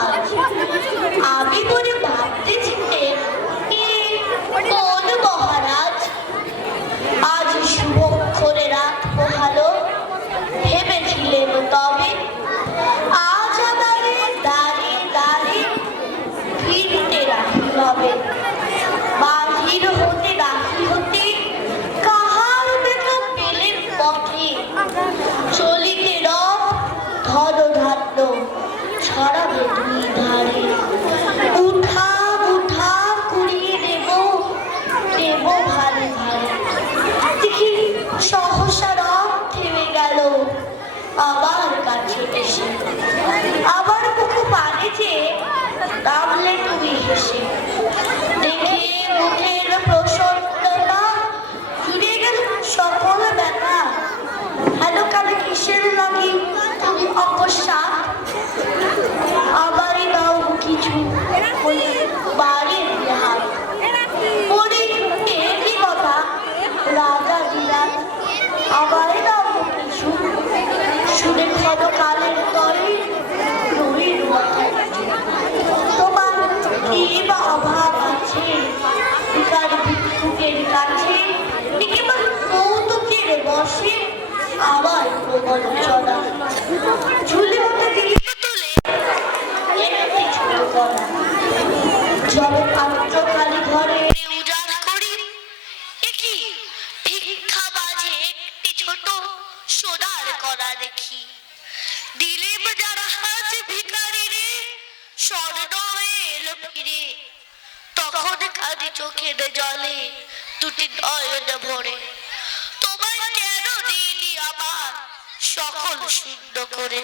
আজ আমি মনে ভাবতেছিলেন কোন মহারাজ আজ শুভক্ষণে রাত পোহালো, ভেবেছিলেন তবে আজ আমারে দাঁড়িয়ে দাঁড়িয়ে ফিরতে রাখি হবে, বাহির হতে রাখি হতে কাহার দেখা পেলেন পথে, চলিতে রথ ধনধান্য ছড়াবে দুই ধারে, উঠা উঠা কুড়িয়ে নেব নেব ভারে ভারে, দেখি সহসা রথ থেমে গেল আমার কাছে এসে, আমার মুখ পানে যে নামলে তুমি হেসে, দেখে মুখের প্রসন্নতা জুড়ে গেল সকল ব্যথা, ভালো কালে কিসের লাগি তুমি অকস্মাৎ, আমারই নাও কিছু বলে বাড়ি হাত, বলি একই কথা রাজা বিরাট, আমারই নাও কিছু শুনে ক্ষণকালের তরে রুইর মাথায়, তোমার কি বা অভাব আছে ভিখার ভিক্ষুকের কাছে, কেবল কৌতুকের বসে আবার প্রবঞ্চনা, ঝুলে ওঠে দিকে তুলে একটি ছোট কলা, জলে পাত্র খালি ঘরে উজাড় করি, একই ভিক্ষা বাজে একটি ছোট সোনার কলা দেখি, দিলেম যারা হাজ ভিখারি রে স্বর্ণ হয়ে এলো ফিরে, তখন কাঁদি চোখের জলে দুটি নয়ন ভরে, তোমায় কেন দিইনি আমার সকল শূন্য করে।